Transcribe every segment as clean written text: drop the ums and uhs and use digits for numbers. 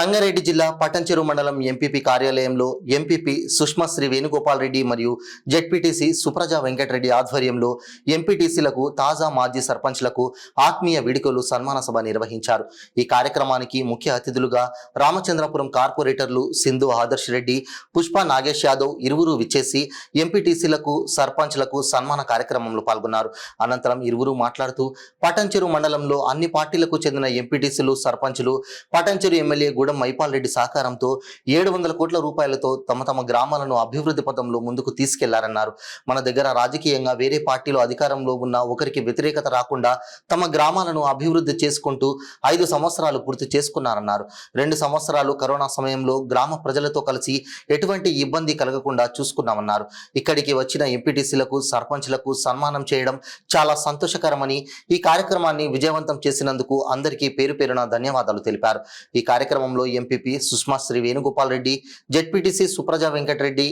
సంగారెడ్డి జిల్లా పటంచెరు మండలం ఎంపీపీ కార్యాలయంలో ఎంపీపీ సుష్మా శ్రీ వేణుగోపాల్ రెడ్డి మరియు జెడ్పీటీసీ సుప్రజా వెంకటరెడ్డి ఆధ్వర్యంలో ఎంపీటీసీలకు తాజా మాజీ సర్పంచ్లకు ఆత్మీయ వేడుకలు సన్మాన సభ నిర్వహించారు. ఈ కార్యక్రమానికి ముఖ్య అతిథులుగా రామచంద్రపురం కార్పొరేటర్లు సింధు ఆదర్శ్ రెడ్డి, పుష్ప నాగేష్ యాదవ్ ఇరువురు విచ్చేసి ఎంపీటీసీలకు సర్పంచ్లకు సన్మాన కార్యక్రమంలో పాల్గొన్నారు. అనంతరం ఇరువురు మాట్లాడుతూ పటంచెరు మండలంలో అన్ని పార్టీలకు చెందిన ఎంపీటీసీలు, సర్పంచులు పటంచెరు ఎమ్మెల్యే గూడెం మైపాల్ రెడ్డి సహకారంతో 700 కోట్ల రూపాయలతో తమ గ్రామాలను అభివృద్ధి పథంలో ముందుకు తీసుకెళ్లారన్నారు. మన దగ్గర రాజకీయంగా వేరే పార్టీలో అధికారంలో ఉన్న ఒకరికి వ్యతిరేకత రాకుండా తమ గ్రామాలను అభివృద్ధి చేసుకుంటూ 5 సంవత్సరాలు పూర్తి చేసుకున్నారన్నారు. 2 సంవత్సరాలు కరోనా సమయంలో గ్రామ ప్రజలతో కలిసి ఎటువంటి ఇబ్బంది కలగకుండా చూసుకున్నామన్నారు. ఇక్కడికి వచ్చిన ఎంపీటీసీలకు, సర్పంచ్లకు సన్మానం చేయడం చాలా సంతోషకరమని, ఈ కార్యక్రమాన్ని విజయవంతం చేసినందుకు అందరికీ పేరు పేరున ధన్యవాదాలు తెలిపారు. ఈ కార్యక్రమంలో MPP Sushma Shri Venugopal Reddy, ZPTC Supraja Venkatareddy,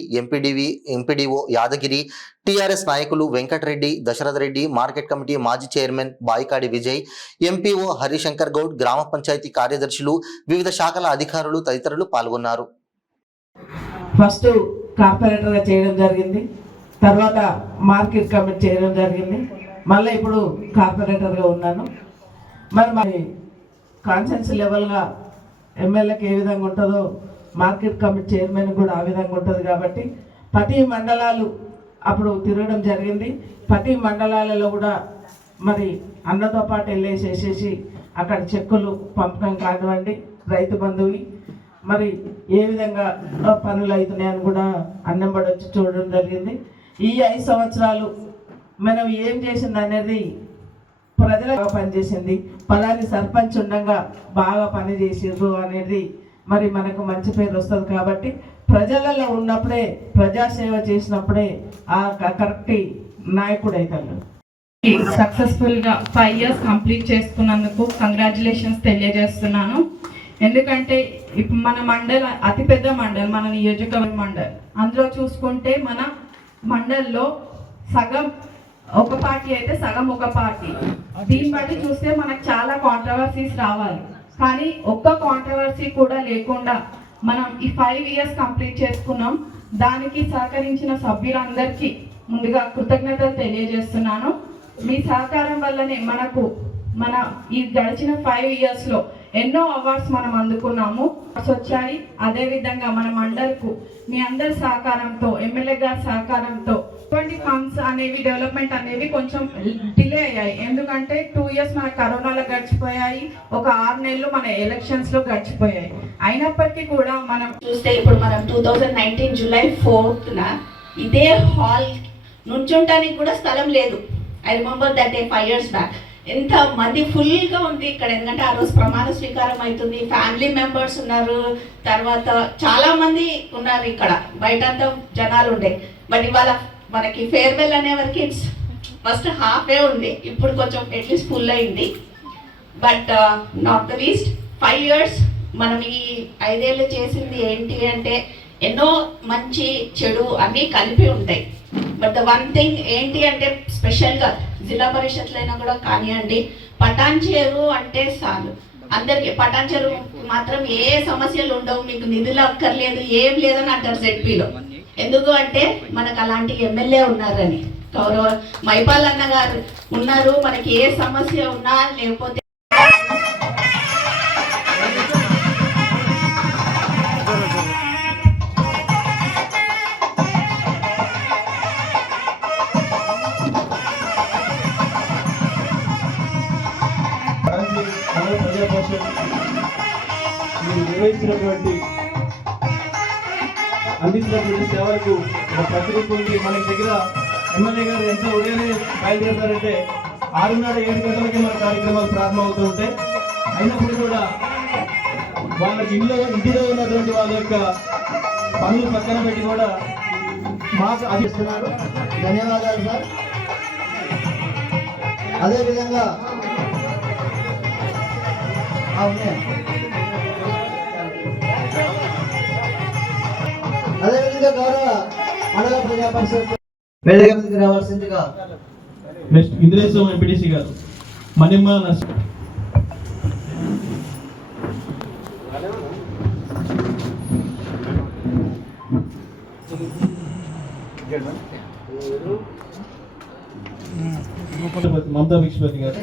MPDO Yadagiri, TRS నాయకులు వెంకటరెడ్డి, దశరథ్ రెడ్డి, మార్కెట్ కమిటీ మాజీ చైర్మన్ బాయికాడి విజయ్, ఎంపీఓ హరిశంకర్ గౌడ్, గ్రామ పంచాయతీ కార్యదర్శులు, వివిధ శాఖల అధికారులు తదితరులు పాల్గొన్నారు. ఫస్ట్ కార్పొరేటర్గా చేయడం జరిగింది, తర్వాత మార్కెట్ కమిటీ చేయడం జరిగింది, మళ్ళీ ఇప్పుడు కార్పొరేటర్గా ఉన్నాను. మరి కాన్సెన్స్ లెవెల్గా ఎమ్మెల్యేకి ఏ విధంగా ఉంటుందో మార్కెట్ కమిటీ చైర్మన్ కూడా ఆ విధంగా ఉంటుంది. కాబట్టి ప్రతి మండలాలు అప్పుడు తిరగడం జరిగింది. ప్రతి మండలాలలో కూడా మరి అన్నతో పాటు వెళ్ళేసేసేసి అక్కడ చెక్కులు పంపకం కానివ్వండి, రైతు బంధువి మరి ఏ విధంగా పనులు అవుతున్నాయని కూడా అన్నంబడి వచ్చి చూడడం జరిగింది. ఈ 5 సంవత్సరాలు మనం ఏం చేసింది అనేది ప్రజలకు పనిచేసింది, పలాని సర్పంచ్ ఉండగా బాగా పని చేసిర్రు అనేది మరి మనకు మంచి పేరు వస్తుంది. కాబట్టి ప్రజలలో ఉన్నప్పుడే, ప్రజాసేవ చేసినప్పుడే ఆ కరెక్ట్ నాయకుడు అవుతాడు. సక్సెస్ఫుల్గా 5 years కంప్లీట్ చేసుకున్నందుకు కంగ్రాచులేషన్స్ తెలియజేస్తున్నాను. ఎందుకంటే ఇప్పుడు మన మండలం అతిపెద్ద మండలం, మన నియోజకవర్గ మండలం. అందులో చూసుకుంటే మన మండల్లో సగం ఒక పార్టీ అయితే సగం ఒక పార్టీ. దీన్ని బట్టి చూస్తే మనకు చాలా కాంట్రవర్సీస్ రావాలి, కానీ ఒక్క కాంట్రవర్సీ కూడా లేకుండా మనం ఈ 5 years కంప్లీట్ చేసుకున్నాం. దానికి సహకరించిన సభ్యులందరికీ ముందుగా కృతజ్ఞతలు తెలియజేస్తున్నాను. మీ సహకారం వల్లనే మన ఈ గడిచిన 5 yearsలో ఎన్నో అవార్డ్స్ మనం అందుకున్నాము, వచ్చాయి. అదేవిధంగా మన మండల్కు మీ అందరి సహకారంతో, ఎమ్మెల్యే గారి సహకారంతో ఇటువంటి ఫండ్స్ అనేవి, డెవలప్మెంట్ అనేవి కొంచెం డిలే అయ్యాయి. ఎందుకంటే 2 years మన కరోనాలో గడిచిపోయాయి, ఒక 6 నెలలు మన ఎలక్షన్స్లో గడిచిపోయాయి. అయినప్పటికీ కూడా మనం చూస్తే ఇప్పుడు మనం 2019 July 4th ఇదే హాల్ నుంచుంటానికి కూడా స్థలం లేదు. I remember that day 5 years back. ఎంత మంది ఫుల్గా ఉంది ఇక్కడ, ఎందుకంటే ఆ రోజు ప్రమాణ స్వీకారం అవుతుంది, ఫ్యామిలీ మెంబర్స్ ఉన్నారు, తర్వాత చాలా మంది ఉన్నారు ఇక్కడ, బయటంతా జనాలు ఉండే. బట్ ఇవాళ మనకి ఫేర్వెల్ అనే వరకు ఇట్స్ ఫస్ట్ హాఫే ఉంది, ఇప్పుడు కొంచెం అట్లీస్ట్ ఫుల్ అయింది. But not the least 5 years మనం ఈ 5 ఏళ్ళు చేసింది ఏంటి అంటే ఎన్నో మంచి చెడు అన్నీ కలిపి ఉంటాయి. బట్ ద వన్ థింగ్ ఏంటి అంటే స్పెషల్గా జిల్లా పరిషత్లైనా కూడా కానివ్వండి, పటాన్చెరు అంటే చాలు అందరికీ. పటాన్చెరు మాత్రం ఏ సమస్యలు ఉండవు, మీకు నిధులు అక్కర్లేదు, ఏం లేదని అంటారు జెడ్పీలో. ఎందుకు అంటే మనకు అలాంటి ఎమ్మెల్యే ఉన్నారని, గౌరవ మైపాల్ అన్న గారు ఉన్నారు. మనకి ఏ సమస్య ఉన్నా లేకపోతే నిర్వహించినటువంటి అందించినటువంటి సేవలకు ప్రతిరూపండి. మనకి దగ్గర ఎమ్మెల్యే గారు ఎంత ఉదయాన్నే బయలుదేరుతారంటే 6:30, 7 గంటలకి మన కార్యక్రమాలు ప్రారంభమవుతూ ఉంటాయి. అయినప్పుడు కూడా వాళ్ళకి ఇంటిలో ఉన్నటువంటి వాళ్ళ యొక్క పనులు పక్కన పెట్టి కూడా మాకు అందిస్తున్నారు. ధన్యవాదాలు సార్. అదేవిధంగా గౌరవ మండల ప్రజా పరిషత్ వేదిక మీదకి రావాల్సిందిగా ఇంద్రేశ్వరం ఎంపీటీసీ గారు మణిమ్మ మమతా విక్షపతి గారు,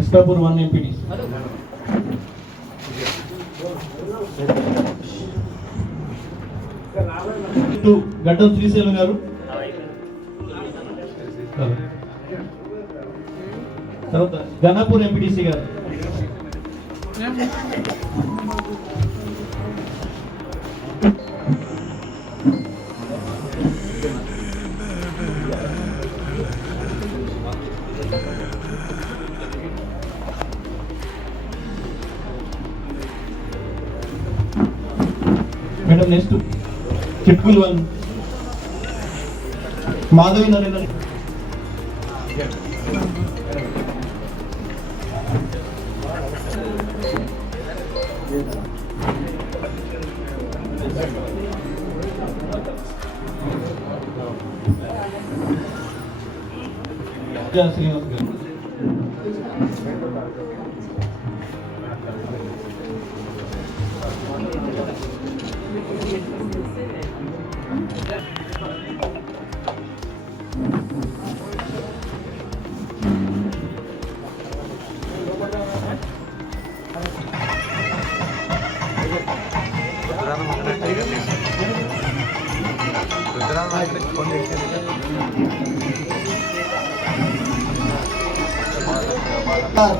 ఇస్కాపూర్ 1 ఎంపీటీసీ, గడ్డం శ్రీశైలం గారు, తర్వాత గణపూర్ ఎంపీటీసీ గారు, మేడం నెక్స్ట్ చిట్కుల్ 1 మాధవి నరేంద్ర, శ్రీనివాస్ గారు,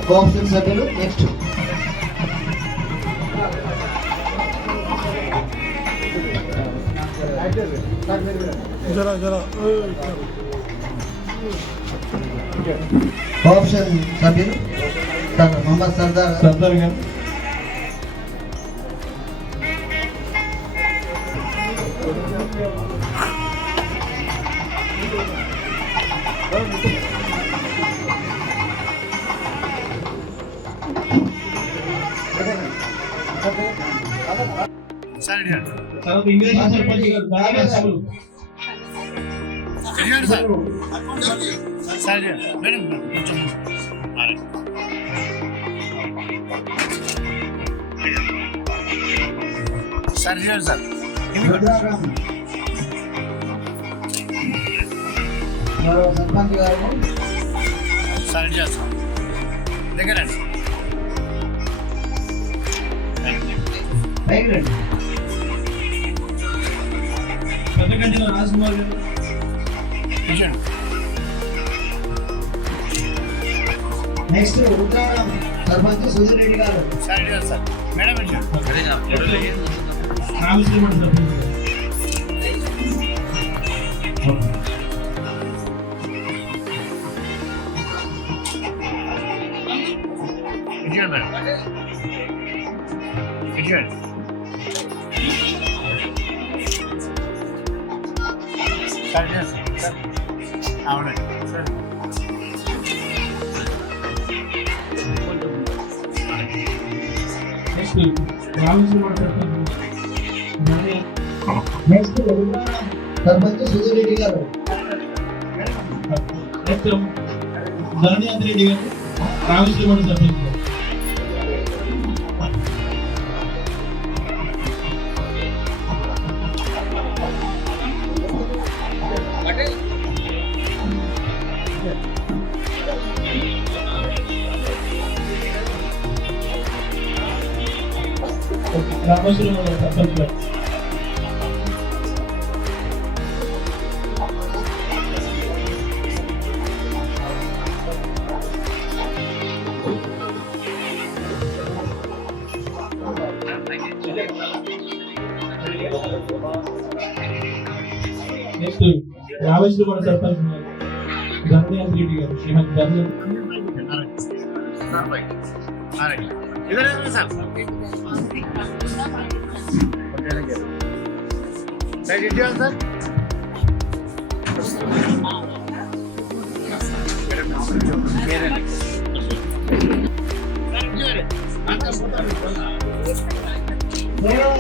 కోఆప్షన్ సభ్యులు. నెక్స్ట్ కోఆప్షన్ సభ్యులు మొహమ్మద్ సర్దార్ గారు, తర్వాత ఇంగ్లీష్ సర్పంచ్ గారు నాగేశ్వరు, సర్పంచ్ గారు, పెద్దగంటిలో రాజకుమార్ గారు, నెక్స్ట్ ఉత్తరారం సర్పంచ్ సుధీర్ రెడ్డి గారు, రామశ్రీమణి సర్పంచ్ గారు, నెక్స్ట్ రామశ్రీమణి సర్పంచ్, నెక్స్ట్ ఉత్తరారం సర్పంచ్ సుధీర్ రెడ్డి గారు, నెక్స్ట్ ధరణి రెడ్డి గారు, రామశ్రీమణి సర్పంచ్ గారు, రామశ్రీమణి సర్పంచ్ గారు, నెక్స్ట్ రామశ్రీమణి సర్పంచ్ గారు, ధరణి రెడ్డి గారు, శ్రీమతి ధరణి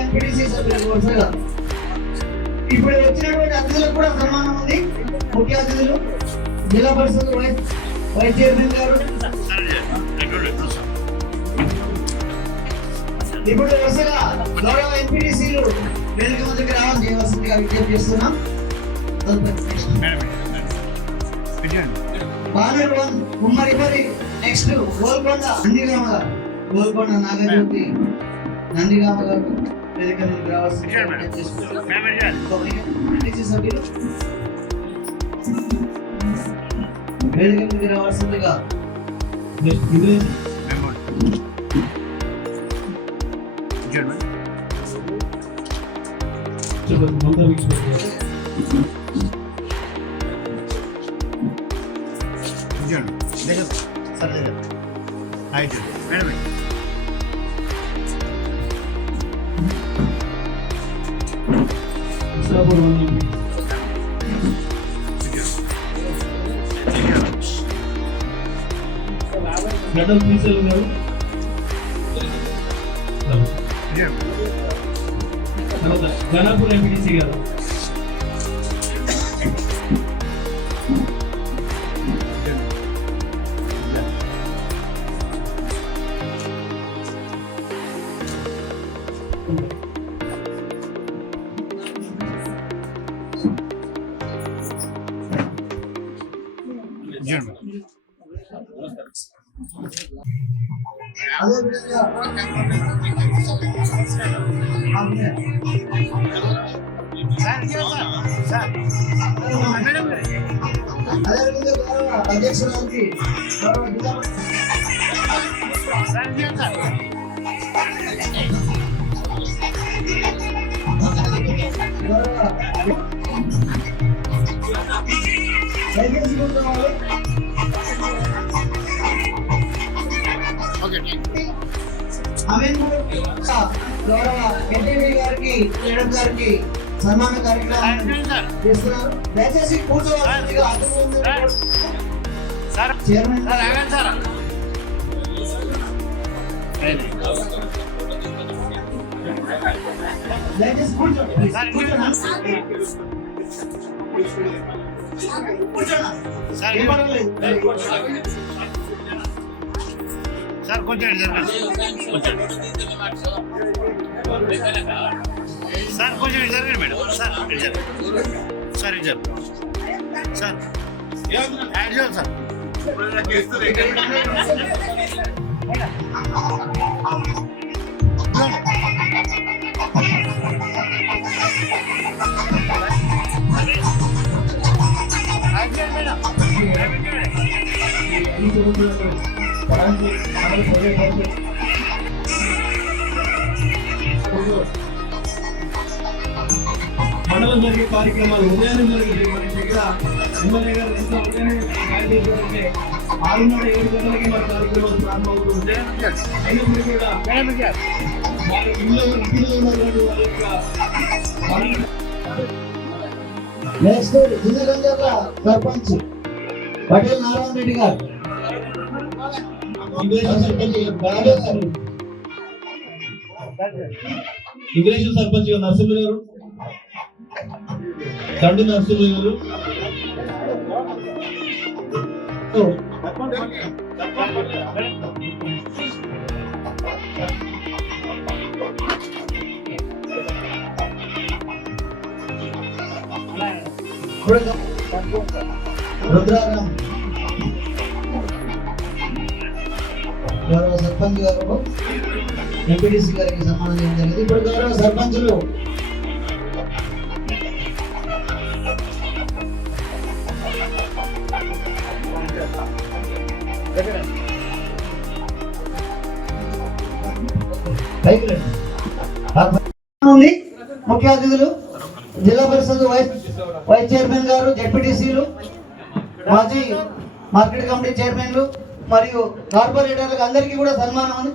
ఎంపీటీసీ సభ్యులు వరుసగా ఇప్పుడు వచ్చినటువంటి అతిథులకు కూడా సన్మానం ఉంది. ముఖ్య అతిథులు జిల్లా పరిషత్ వైస్ చైర్మన్ గారు. ఇప్పుడు వరుసగా గౌరవ ఎంపీటీసీలు వేదిక ముందుకు రావడం చేయవలసిందిగా విజ్ఞప్తి చేస్తున్నాం. బానర్ 1 ఉమ్మరిపరి. నెక్స్ట్ గోల్కొండ నందిగామ గారు, గోల్కొండ నాగజ్యోతి నందిగామ గారు వేదిక ముందుకు రావాల్సిందిగా విజ్ఞప్తి చేస్తున్నాం. సభ్యులు వేదిక ముందుకు రావాల్సిందిగా గడ్డల శ్రీశైలం గారు, గణపూర్ ఎంపీటీసీ గారు, అధ్యక్షురానికి గౌరవ ఎన్టీవీ గారికి మేడం గారికి సన్మాన కార్యక్రమం చేస్తున్నారు. దయచేసి కూర్చోవాల్సిందిగా చైర్మన్ దయచేసి కూర్చోండి. సార్ కొంచెం సార్ కొంచెం జరగండి madam. Sir sir sir add చేయండి సార్. మండలం జరిగే కార్యక్రమాలు ఉదయాన్నే జరిగింది. మన దగ్గర ఎమ్మెల్యే గారు ఎంత ఉదయాన్నే బయలుదేరారంటే 6:30-7 గంటలకి మన కార్యక్రమాలు ప్రారంభమవుతుంటే అయినప్పుడు కూడా వారి ఇంట్లో ఉన్నటువంటి వారి యొక్క నెక్స్ట్ జిల్లా సర్పంచ్ పటేల్ నారాయణ రెడ్డి గారు, ఇంగ్లీష్ సర్పంచ్ నరసింహ గారు, తండ్రి నరసింహ గారు, రుద్రారాం గౌరవ సర్పంచ్ గారు ఎంపీటీసీ గారికి సన్మానం చేయడం జరిగింది. ఇప్పుడు గౌరవ సర్పంచులు ఉంది. ముఖ్య అతిథులు జిల్లా పరిషత్ వైస్ చైర్మన్ గారు, జెడ్పీటీసీలు, మాజీ మార్కెట్ కమిటీ చైర్మన్లు మరియు కార్పొరేటర్లకు అందరికీ కూడా సన్మానం ఉంది.